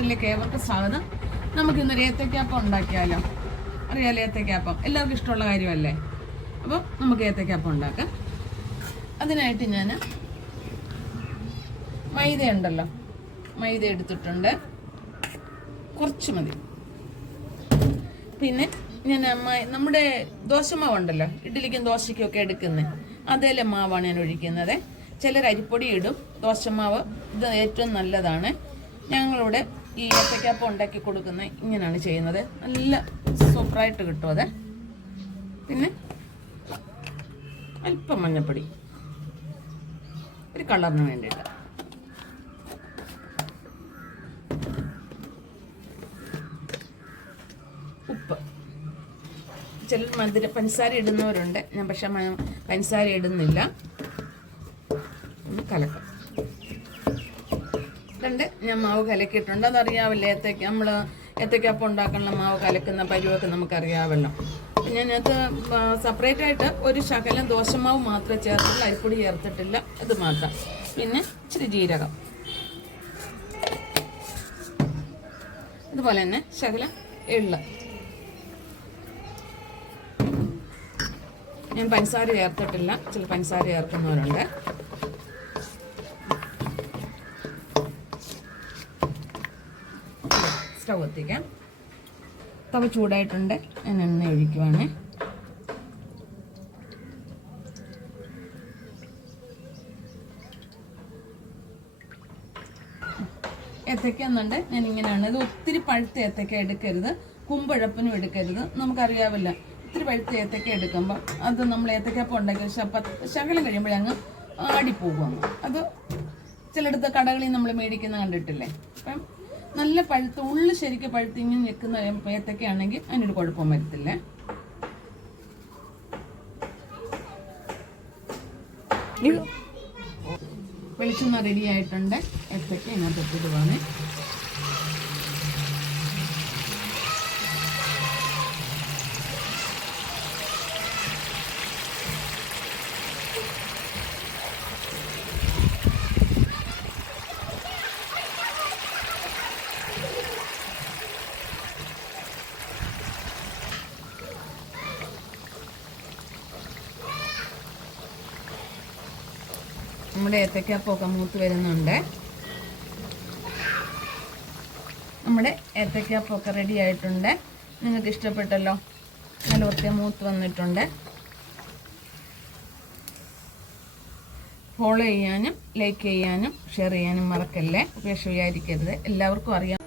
കിച്ചണിലേക്ക് ഏവർക്കും സ്വാഗതം. നമുക്ക് ഇന്നൊരു ഏത്തക്കാപ്പം ഉണ്ടാക്കിയാലോ? അറിയാലോ ഏത്തക്കാപ്പം എല്ലാവർക്കും ഇഷ്ടമുള്ള കാര്യമല്ലേ? അപ്പോൾ നമുക്ക് ഏത്തക്കാപ്പം ഉണ്ടാക്കാം. അതിനായിട്ട് ഞാൻ മൈദ ഉണ്ടല്ലോ. മൈദ എടുത്തിട്ടുണ്ട്. കുറച്ച് മതി. പിന്നെ ഞാൻ നമ്മുടെ ദോശമാവ് ഉണ്ടല്ലോ. ഇഡ്ഡലിക്കും ദോശയ്ക്കും ഒക്കെ എടുക്കുന്നത് അതേലെ മാവാണ് ഞാൻ ഒഴിക്കുന്നത്. ചിലർ അരിപ്പൊടി ഇടും. ദോശമാവ് ഇത് ഏറ്റവും നല്ലതാണ്. ഞങ്ങളിവിടെ ഈ ഏത്തക്കാപ്പം ഉണ്ടാക്കി കൊടുക്കുന്നത് ഇങ്ങനെയാണ് ചെയ്യുന്നത്. നല്ല സൂപ്പറായിട്ട് കിട്ടും അത്. പിന്നെ അല്പം മഞ്ഞപ്പൊടി. ഒരു കളറിന് വേണ്ടിയിട്ട്. ഉപ്പ്. ചിലർ മധുര പഞ്ചസാര ഇടുന്നവരുണ്ട്. ഞാൻ പക്ഷെ പഞ്ചസാര ഇടുന്നില്ല. ഒന്ന് കലക്കാം. രണ്ട്. ഞാൻ മാവ് കലക്കിയിട്ടുണ്ട്. അതറിയാവില്ല? ഏത്തേക്ക് നമ്മൾ ഏത്തക്കപ്പം ഉണ്ടാക്കാനുള്ള മാവ് കലക്കുന്ന പരിവൊക്കെ നമുക്കറിയാമല്ലോ ഞാനത് സെപ്പറേറ്റ് ആയിട്ട് ഒരു ശകലം ദോശമാവ് മാത്രം ചേർത്തിട്ടില്ല അരിപ്പൊടി ചേർത്തിട്ടില്ല. അത് മാത്രം. പിന്നെ ഇച്ചിരി ജീരകം. അതുപോലെ തന്നെ ശകലം എള്ള്. ഞാൻ പഞ്ചസാര ചേർത്തിട്ടില്ല. ചില പഞ്ചസാര ചേർക്കുന്നവരുണ്ട്. സ്റ്റൗ എത്തിക്കാം തവ ചൂടായിട്ടുണ്ട്. ഞാൻ എണ്ണ ഒഴിക്കുവാണ്. ഏത്തക്ക എന്നുണ്ട് ഞാൻ ഇങ്ങനെയാണ്. ഇത് ഒത്തിരി പഴുത്ത ഏത്തക്ക എടുക്കരുത്. കുമ്പഴപ്പനും എടുക്കരുത്. നമുക്കറിയാവില്ല. ഒത്തിരി പഴുത്ത ഏത്തക്ക എടുക്കുമ്പോൾ അത് നമ്മൾ ഏത്തക്കപ്പം ഉണ്ടാക്കി ശകലം കഴിയുമ്പോഴേ അങ്ങ് ആടിപ്പോകും. അത് ചിലയിടത്ത് കടകളിൽ നമ്മൾ മേടിക്കുന്ന കണ്ടിട്ടില്ലേ? അപ്പം നല്ല പഴുത്ത ഉള്ളു ശരിക്ക് പഴുത്ത് ഇങ്ങനെ നിൽക്കുന്ന ഏത്തക്ക ആണെങ്കിൽ അതിനൊരു കുഴപ്പം വരത്തില്ല. വെളിച്ചെണ്ണ റെഡി ആയിട്ടുണ്ട്. ഏത്തക്ക ഇതിനകത്ത് ഇട്ടിടുവാണ് നമ്മുടെ ഏത്തക്കാപ്പൊക്കെ മൂത്ത് വരുന്നുണ്ട്. നമ്മുടെ ഏത്തക്കാപ്പൊക്കെ റെഡി ആയിട്ടുണ്ട്. നിങ്ങൾക്ക് ഇഷ്ടപ്പെട്ടല്ലോ? നല്ല വൃത്തിയ മൂത്ത് വന്നിട്ടുണ്ട്. ഫോളോ ചെയ്യാനും ലൈക്ക് ചെയ്യാനും ഷെയർ ചെയ്യാനും മറക്കല്ലേ? ഉപേക്ഷ വിചാരിക്കരുത്. എല്ലാവർക്കും അറിയാം.